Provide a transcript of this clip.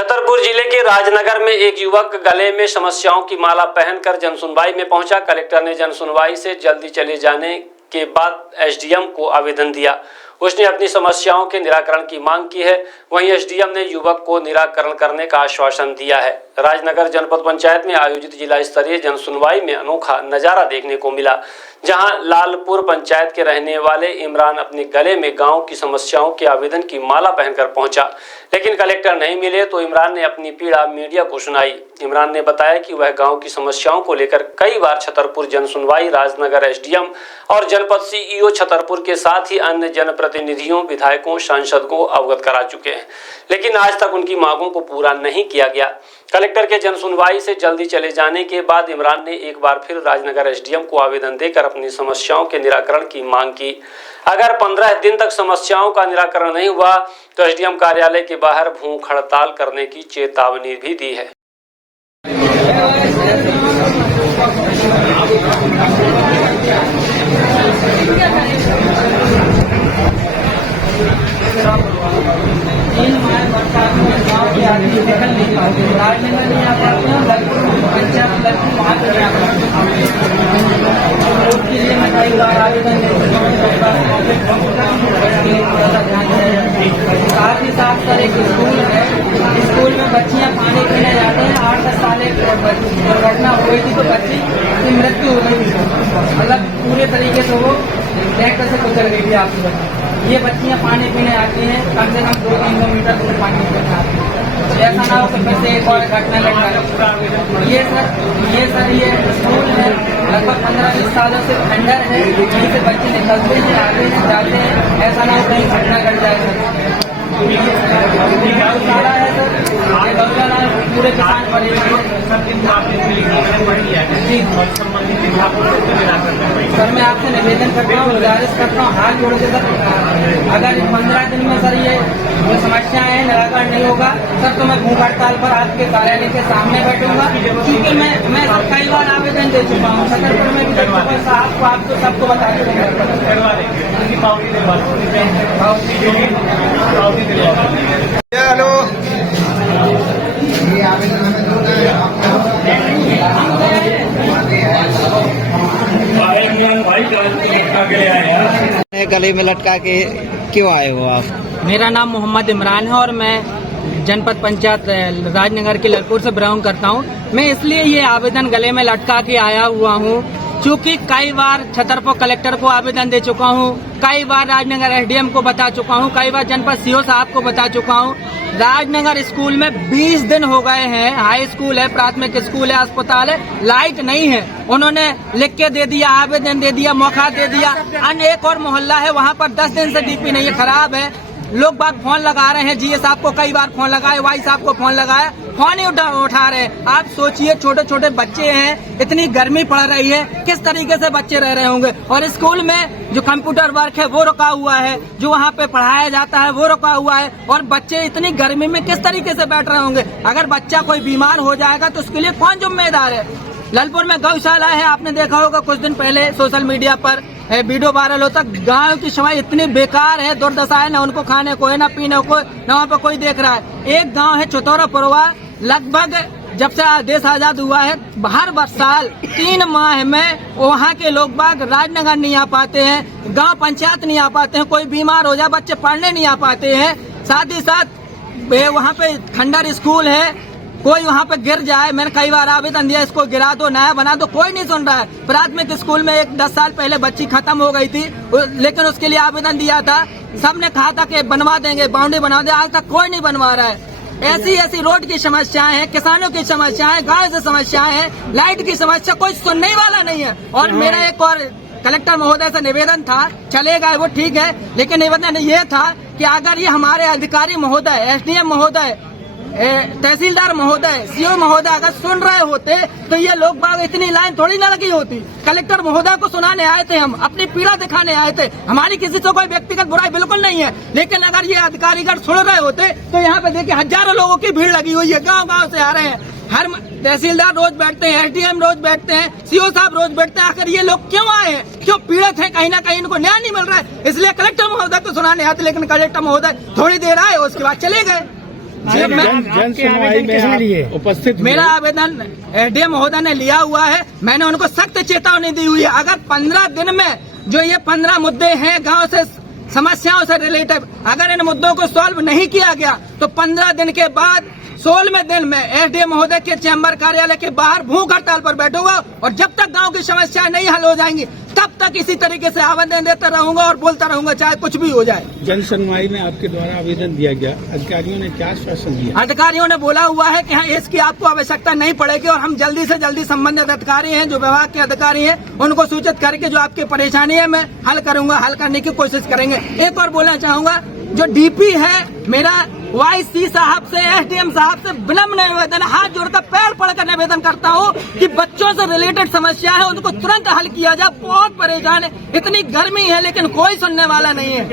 छतरपुर जिले के राजनगर में एक युवक गले में समस्याओं की माला पहनकर जनसुनवाई में पहुंचा। कलेक्टर ने जनसुनवाई से जल्दी चले जाने के बाद एसडीएम को आवेदन दिया। उसने अपनी समस्याओं के निराकरण की मांग की है। वहीं एसडीएम ने युवक को निराकरण करने का आश्वासन दिया है। राजनगर जनपद पंचायत में आयोजित जिला स्तरीय जनसुनवाई में अनोखा नजारा देखने को मिला, जहां लालपुर पंचायत के रहने वाले इमरान अपने गले में गांव की समस्याओं के आवेदन की माला पहनकर पहुंचा, लेकिन कलेक्टर नहीं मिले तो इमरान ने अपनी पीड़ा मीडिया को सुनाई। इमरान ने बताया कि वह गांव की समस्याओं को लेकर कई बार छतरपुर जनसुनवाई, राजनगर एसडीएम और जनपद सीईओ छतरपुर के साथ ही अन्य जनप्रतिनिधियों, विधायकों, सांसद को अवगत करा चुके हैं, लेकिन आज तक उनकी मांगों को पूरा नहीं किया गया। कलेक्टर के जनसुनवाई से जल्दी चले जाने के बाद इमरान ने एक बार फिर राजनगर एसडीएम को आवेदन देकर अपनी समस्याओं के निराकरण की मांग की। अगर 15 दिन तक समस्याओं का निराकरण नहीं हुआ तो एसडीएम कार्यालय के बाहर भूख हड़ताल करने की चेतावनी भी दी है। राजनगर नहीं आ पाते हैं, पंचायत लड़की वहाँ पे के लिए मैं कई बार आवेदन साथ ही साथ सर एक स्कूल है, स्कूल में बच्चियाँ पानी पीने जाते हैं। 8-10 साल एक दुर्घटना हुई थी तो बच्ची की मृत्यु हो गई थी, मतलब पूरे तरीके से वो ट्रैक्टर से गुजर गई थी। आपको बता ये बच्चियाँ पानी पीने आती हैं, कम से कम 2-3 किलोमीटर दूर पानी पीने आती हैं। ऐसा ना हो कि फिर से एक और घटना लग जाए। ये स्कूल है, लगभग 15-20 सालों से खंडर है, यहीं से बच्चे निकलते हैं, आते हैं, जाते हैं। ऐसा ना हो कहीं घटना घट जाए। गौशाला है सर, ये गौशाला पूरे किसान सर मैं आपसे निवेदन करता हूँ, गुजारिश करता हूँ, हाथ जोड़ के सर अगर 15 दिन में सर ये जो समस्याएं हैं निराकरण नहीं होगा सर तो मैं भूख हड़ताल पर आपके कार्यालय के सामने बैठूंगा। क्योंकि मैं सर कई बार आवेदन दे चुका हूँ, छतरपुर में भी आपको सबको बता चुका हेलो गले में लटका के क्यों आए हो आप? मेरा नाम मोहम्मद इमरान है और मैं जनपद पंचायत राजनगर के लालपुर से बिलोंग करता हूँ। मैं इसलिए ये आवेदन गले में लटका के आया हुआ हूँ क्योंकि कई बार छतरपुर कलेक्टर को आवेदन दे चुका हूँ, कई बार राजनगर एसडीएम को बता चुका हूँ, कई बार जनपद सीओ साहब को बता चुका हूँ। राजनगर स्कूल में 20 दिन हो गए हैं, हाई स्कूल है, प्राथमिक स्कूल है, अस्पताल है, लाइट नहीं है। उन्होंने लिख के दे दिया, आवेदन दे दिया, मौका दे दिया। अन्य एक और मोहल्ला है, वहाँ पर 10 दिन से डीपी नहीं है, खराब है। लोग बात फोन लगा रहे हैं, जीए साहब को कई बार फोन लगाए, वाई साहब को फोन लगाया, फोन ही उठा रहे हैं। आप सोचिए छोटे छोटे बच्चे हैं, इतनी गर्मी पड़ रही है, किस तरीके से बच्चे रह रहे होंगे। और स्कूल में जो कंप्यूटर वर्क है वो रुका हुआ है, जो वहाँ पे पढ़ाया जाता है वो रुका हुआ है, और बच्चे इतनी गर्मी में किस तरीके से बैठ रहे होंगे। अगर बच्चा कोई बीमार हो जाएगा तो उसके लिए कौन जिम्मेदार है। लालपुर में गौशाला है, आपने देखा होगा कुछ दिन पहले सोशल मीडिया पर वीडियो वायरल होता। गांव की सफाई इतनी बेकार है, दुर्दशा है, न उनको खाने को है, न पीने को, न वहाँ पर कोई देख रहा है। एक गांव है चौतौरापुरवा, लगभग जब से देश आजाद हुआ है हर साल 3 माह में वहाँ के लोग बाग राजनगर नहीं आ पाते हैं, गांव पंचायत नहीं आ पाते हैं। कोई बीमार हो जाए, बच्चे पढ़ने नहीं आ पाते हैं। साथ ही साथ वहाँ पे खंडर स्कूल है, कोई वहाँ पे गिर जाए, मैंने कई बार आवेदन दिया, इसको गिरा दो, नया बना दो, कोई नहीं सुन रहा है। प्राथमिक स्कूल में एक 10 साल पहले बच्ची खत्म हो गई थी, लेकिन उसके लिए आवेदन दिया था, सबने कहा था कि बनवा देंगे, बाउंड्री बना दे, आज तक कोई नहीं बनवा रहा है। ऐसी रोड की समस्याएं हैं, किसानों की समस्याएं, गाँव से समस्याएं हैं, लाइट की समस्या, कोई सुनने वाला नहीं है। और मेरा एक और कलेक्टर महोदय से निवेदन था, चले गए वो ठीक है, लेकिन निवेदन ये था कि अगर ये हमारे अधिकारी महोदय, एसडीएम महोदय, तहसीलदार महोदय, सीओ महोदय अगर सुन रहे होते तो ये लोग बाग इतनी लाइन थोड़ी ना लगी होती। कलेक्टर महोदय को सुनाने आए थे, हम अपनी पीड़ा दिखाने आए थे, हमारी किसी से कोई व्यक्तिगत बुराई बिल्कुल नहीं है। लेकिन अगर ये अधिकारीगण सुन रहे होते तो यहाँ पे देखिए हजारों लोगों की भीड़ लगी हुई है, गाँव से आ रहे हैं। हर तहसीलदार रोज बैठते हैं, एसडीएम रोज बैठते हैं, सीओ साहब रोज बैठते हैं। आखिर ये लोग क्यों आए हैं, क्यों पीड़ित हैं, कहीं ना कहीं इनको न्याय नहीं मिल रहा है, इसलिए कलेक्टर महोदय को सुनाने आते। लेकिन कलेक्टर महोदय थोड़ी देर आए, उसके बाद चले गए। जन सुनवाई में उपस्थित हुए। मेरा आवेदन एसडीएम महोदय ने लिया हुआ है। मैंने उनको सख्त चेतावनी दी हुई है। अगर 15 दिन में जो ये 15 मुद्दे हैं गांव से समस्याओं से रिलेटेड, अगर इन मुद्दों को सॉल्व नहीं किया गया तो 15 दिन के बाद 16वें दिन में एसडीएम महोदय के चैम्बर कार्यालय के बाहर भूख हड़ताल पर बैठूंगा और जब तक गांव की समस्याएं नहीं हल हो जाएंगी तब तक इसी तरीके से आवेदन देता रहूंगा और बोलता रहूंगा, चाहे कुछ भी हो जाए। जन सुनवाई में आपके द्वारा आवेदन दिया गया, अधिकारियों ने क्या आश्वासन दिया? अधिकारियों ने बोला हुआ है कि हाँ, इसकी आपको आवश्यकता नहीं पड़ेगी और हम जल्दी से जल्दी संबंधित अधिकारी हैं, जो विभाग के अधिकारी हैं, उनको सूचित करके जो आपकी परेशानी है मैं हल करूंगा, हल करने की कोशिश करेंगे। एक और बोलना चाहूंगा, जो डीपी है मेरा वाईसी साहब से, एसडीएम साहब से विनम्र निवेदन, हाथ जोड़कर पैर पड़कर निवेदन करता हूँ कि बच्चों से रिलेटेड समस्या है उनको तुरंत हल किया जाए। बहुत परेशान है, इतनी गर्मी है लेकिन कोई सुनने वाला नहीं है।